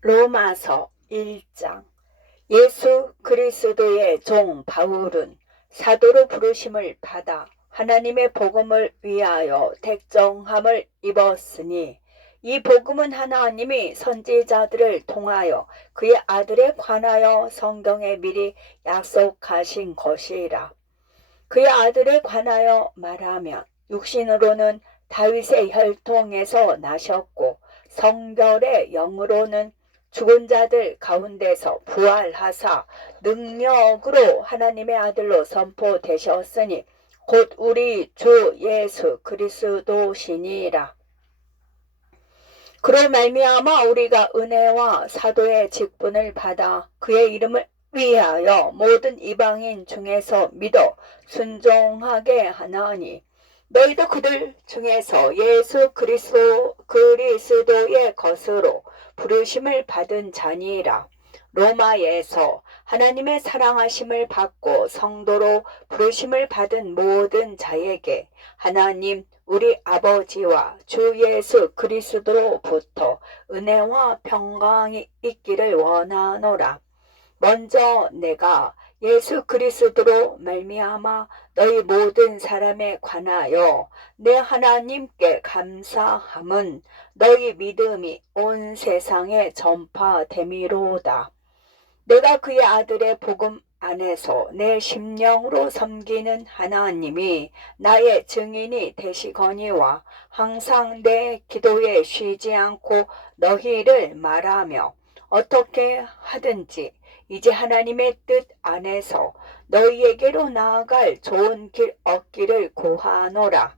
로마서 1장. 예수 그리스도의 종 바울은 사도로 부르심을 받아 하나님의 복음을 위하여 택정함을 입었으니, 이 복음은 하나님이 선지자들을 통하여 그의 아들에 관하여 성경에 미리 약속하신 것이라. 그의 아들에 관하여 말하면 육신으로는 다윗의 혈통에서 나셨고, 성결의 영으로는 죽은 자들 가운데서 부활하사 능력으로 하나님의 아들로 선포되셨으니 곧 우리 주 예수 그리스도시니라. 그로 말미암아 우리가 은혜와 사도의 직분을 받아 그의 이름을 위하여 모든 이방인 중에서 믿어 순종하게 하나니, 너희도 그들 중에서 예수 그리스도의 것으로 부르심을 받은 자니라. 로마에서 하나님의 사랑하심을 받고 성도로 부르심을 받은 모든 자에게 하나님 우리 아버지와 주 예수 그리스도로부터 은혜와 평강이 있기를 원하노라. 먼저 내가 예수 그리스도로 말미암아 너희 모든 사람에 관하여 내 하나님께 감사함은 너희 믿음이 온 세상에 전파됨이로다. 내가 그의 아들의 복음 안에서 내 심령으로 섬기는 하나님이 나의 증인이 되시거니와, 항상 내 기도에 쉬지 않고 너희를 말하며 어떻게 하든지 이제 하나님의 뜻 안에서 너희에게로 나아갈 좋은 길 얻기를 구하노라.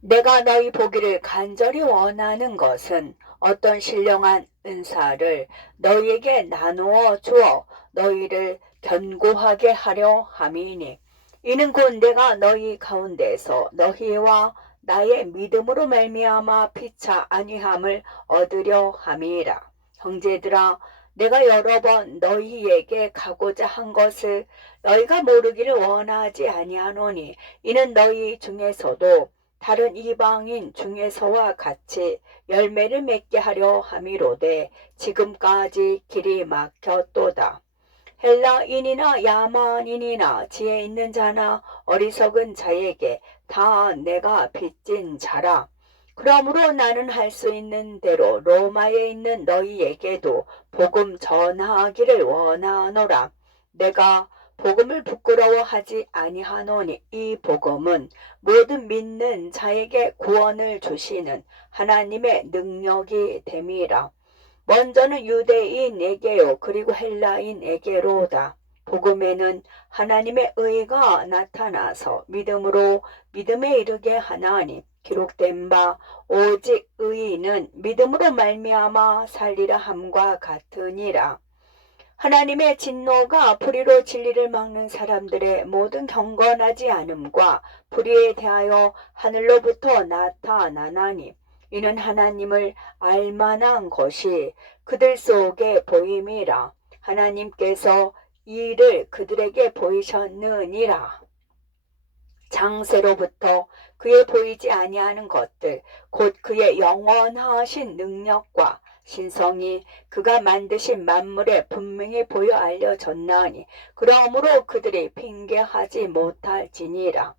내가 너희 보기를 간절히 원하는 것은 어떤 신령한 은사를 너희에게 나누어 주어 너희를 견고하게 하려 함이니, 이는 곧 내가 너희 가운데서 너희와 나의 믿음으로 말미암아 피차 아니함을 얻으려 함이라. 형제들아, 내가 여러 번 너희에게 가고자 한 것을 너희가 모르기를 원하지 아니하노니, 이는 너희 중에서도 다른 이방인 중에서와 같이 열매를 맺게 하려 함이로되 지금까지 길이 막혔도다. 헬라인이나 야만인이나 지혜 있는 자나 어리석은 자에게 다 내가 빚진 자라. 그러므로 나는 할 수 있는 대로 로마에 있는 너희에게도 복음 전하기를 원하노라. 내가 복음을 부끄러워하지 아니하노니, 이 복음은 모든 믿는 자에게 구원을 주시는 하나님의 능력이 됨이라. 먼저는 유대인에게요 그리고 헬라인에게로다. 복음에는 하나님의 의가 나타나서 믿음으로 믿음에 이르게 하나니, 기록된 바 오직 의인은 믿음으로 말미암아 살리라 함과 같으니라. 하나님의 진노가 불의로 진리를 막는 사람들의 모든 경건하지 않음과 불의에 대하여 하늘로부터 나타나나니, 이는 하나님을 알만한 것이 그들 속에 보임이라. 하나님께서 이를 그들에게 보이셨느니라. 장세로부터 그의 보이지 아니하는 것들, 곧 그의 영원하신 능력과 신성이 그가 만드신 만물에 분명히 보여 알려졌나니, 그러므로 그들이 핑계하지 못할지니라.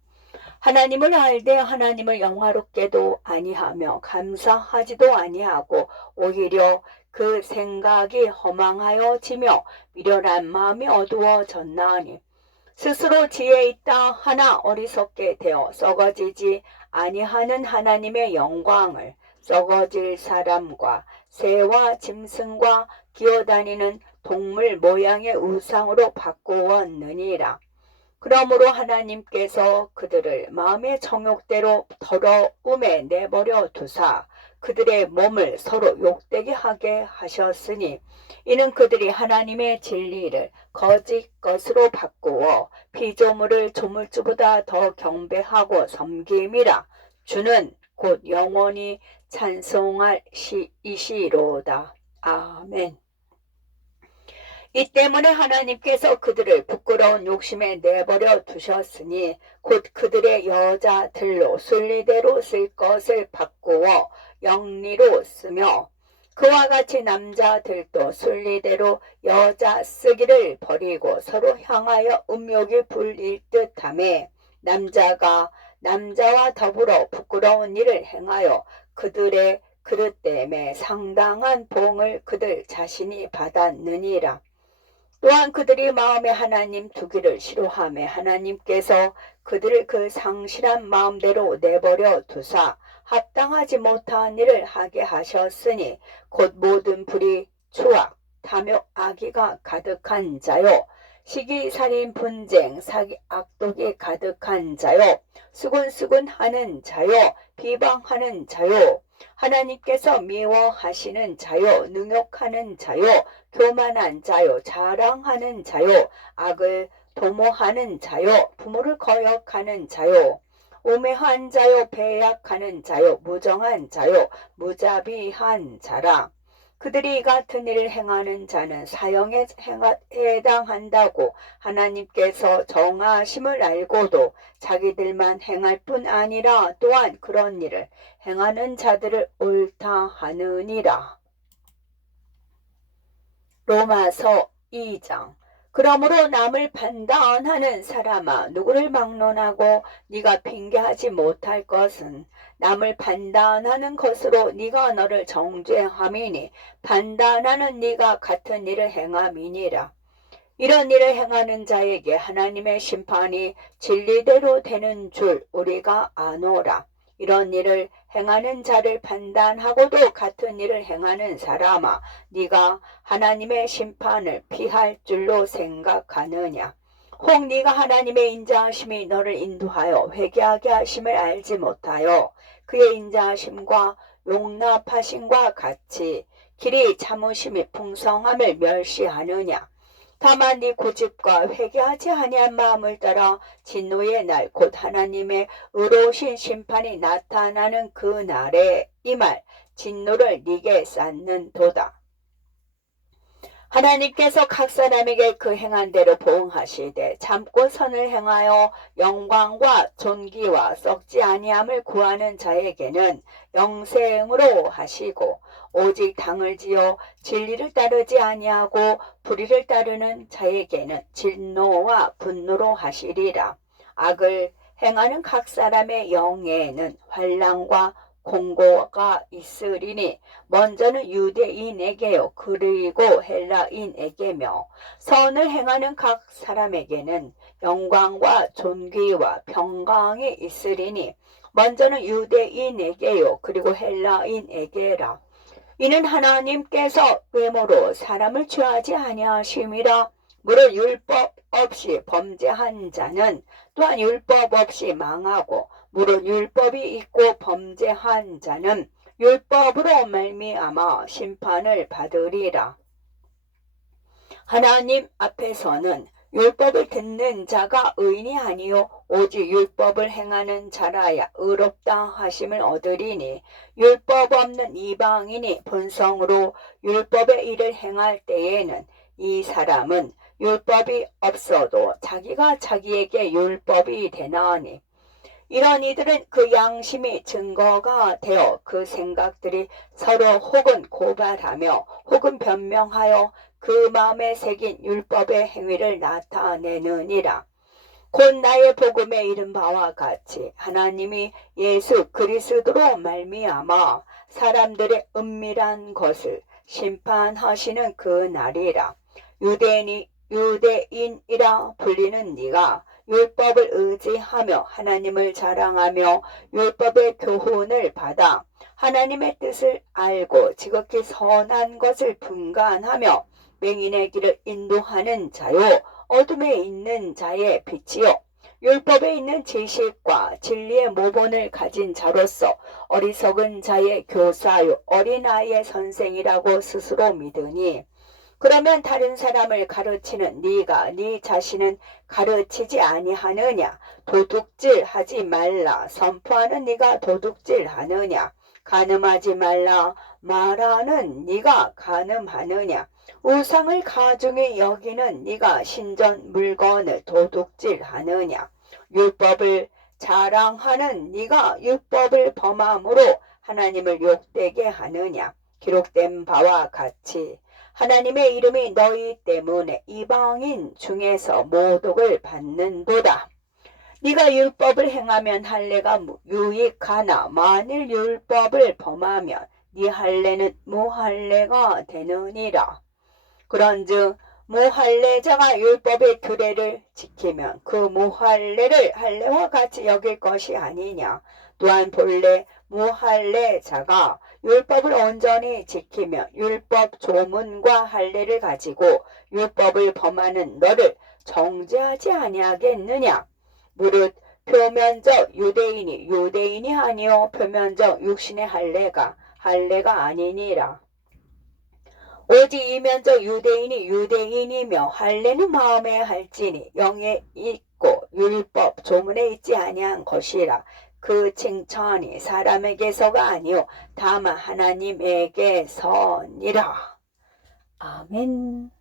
하나님을 알되 하나님을 영화롭게도 아니하며 감사하지도 아니하고 오히려 그 생각이 허망하여지며 미련한 마음이 어두워졌나니, 스스로 지혜 있다 하나 어리석게 되어 썩어지지 아니하는 하나님의 영광을 썩어질 사람과 새와 짐승과 기어다니는 동물 모양의 우상으로 바꾸었느니라. 그러므로 하나님께서 그들을 마음의 정욕대로 더러움에 내버려 두사 그들의 몸을 서로 욕되게 하게 하셨으니, 이는 그들이 하나님의 진리를 거짓 것으로 바꾸어 피조물을 조물주보다 더 경배하고 섬김이라. 주는 곧 영원히 찬송할 이시로다. 아멘. 이 때문에 하나님께서 그들을 부끄러운 욕심에 내버려 두셨으니, 곧 그들의 여자들로 순리대로 쓸 것을 바꾸어 영리로 쓰며 그와 같이 남자들도 순리대로 여자 쓰기를 버리고 서로 향하여 음욕이 불일 듯하며 남자가 남자와 더불어 부끄러운 일을 행하여 그들의 그릇 때문에 상당한 봉을 그들 자신이 받았느니라. 또한 그들이 마음에 하나님 두기를 싫어하며 하나님께서 그들을 그 상실한 마음대로 내버려 두사 합당하지 못한 일을 하게 하셨으니 곧 모든 불의, 추악, 탐욕, 악의가 가득한 자요 시기살인, 분쟁, 사기, 악독이 가득한 자요 수군수군하는 자요 비방하는 자요 하나님께서 미워하시는 자요 능욕하는 자요 교만한 자요 자랑하는 자요 악을 도모하는 자요 부모를 거역하는 자요 우매한 자요 배약하는 자요 무정한 자요 무자비한 자라. 그들이 이 같은 일을 행하는 자는 사형에 해당한다고 하나님께서 정하심을 알고도 자기들만 행할 뿐 아니라 또한 그런 일을 행하는 자들을 옳다 하느니라. 로마서 2장. 그러므로 남을 판단하는 사람아 누구를 막론하고 네가 핑계하지 못할 것은 남을 판단하는 것으로 네가 너를 정죄함이니 판단하는 네가 같은 일을 행함이니라. 이런 일을 행하는 자에게 하나님의 심판이 진리대로 되는 줄 우리가 아노라. 이런 일을 행하는 자를 판단하고도 같은 일을 행하는 사람아 네가 하나님의 심판을 피할 줄로 생각하느냐. 혹 네가 하나님의 인자하심이 너를 인도하여 회개하게 하심을 알지 못하여 그의 인자하심과 용납하심과 같이 길이 참으심이 풍성함을 멸시하느냐. 다만 네 고집과 회개하지 아니한 마음을 따라 진노의 날 곧 하나님의 의로우신 심판이 나타나는 그 날에 이 말 진노를 네게 쌓는도다. 하나님께서 각 사람에게 그 행한 대로 보응하시되 참고 선을 행하여 영광과 존귀와 썩지 아니함을 구하는 자에게는 영생으로 하시고 오직 당을 지어 진리를 따르지 아니하고 불의를 따르는 자에게는 진노와 분노로 하시리라. 악을 행하는 각 사람의 영에는 환난과 공고가 있으리니 먼저는 유대인에게요 그리고 헬라인에게며 선을 행하는 각 사람에게는 영광과 존귀와 평강이 있으리니 먼저는 유대인에게요 그리고 헬라인에게라. 이는 하나님께서 외모로 사람을 취하지 아니하심이라. 무릇 율법 없이 범죄한 자는 또한 율법 없이 망하고 무릇 율법이 있고 범죄한 자는 율법으로 말미암아 심판을 받으리라. 하나님 앞에서는 율법을 듣는 자가 의인이 아니요 오직 율법을 행하는 자라야 의롭다 하심을 얻으리니 율법 없는 이방인이 본성으로 율법의 일을 행할 때에는 이 사람은 율법이 없어도 자기가 자기에게 율법이 되나니 이런 이들은 그 양심이 증거가 되어 그 생각들이 서로 혹은 고발하며 혹은 변명하여 그 마음에 새긴 율법의 행위를 나타내느니라. 곧 나의 복음에 이른 바와 같이 하나님이 예수 그리스도로 말미암아 사람들의 은밀한 것을 심판하시는 그 날이라. 유대인이라 불리는 네가 율법을 의지하며 하나님을 자랑하며 율법의 교훈을 받아 하나님의 뜻을 알고 지극히 선한 것을 분간하며 맹인의 길을 인도하는 자요 어둠에 있는 자의 빛이요 율법에 있는 지식과 진리의 모본을 가진 자로서 어리석은 자의 교사요 어린아이의 선생이라고 스스로 믿으니 그러면 다른 사람을 가르치는 네가 네 자신은 가르치지 아니하느냐. 도둑질하지 말라 선포하는 네가 도둑질하느냐. 간음하지 말라 말하는 네가 간음하느냐. 우상을 가중히 여기는 네가 신전 물건을 도둑질하느냐. 율법을 자랑하는 네가 율법을 범함으로 하나님을 욕되게 하느냐. 기록된 바와 같이 하나님의 이름이 너희 때문에 이방인 중에서 모독을 받는도다. 네가 율법을 행하면 할례가 유익하나 만일 율법을 범하면 네 할례는 무할례가 되느니라. 그런즉 무할례자가 율법의 규례를 지키면 그 무할례를 할례와 같이 여길 것이 아니냐. 또한 본래 무할례자가 율법을 온전히 지키며 율법 조문과 할례를 가지고 율법을 범하는 너를 정죄하지 아니하겠느냐. 무릇 표면적 유대인이 아니요 표면적 육신의 할례가 아니니라. 오직 이면적 유대인이며 할례는 마음에 할지니 영에 있고 율법 조문에 있지 아니한 것이라. 그 칭찬이 사람에게서가 아니요 다만 하나님에게서니라. 아멘.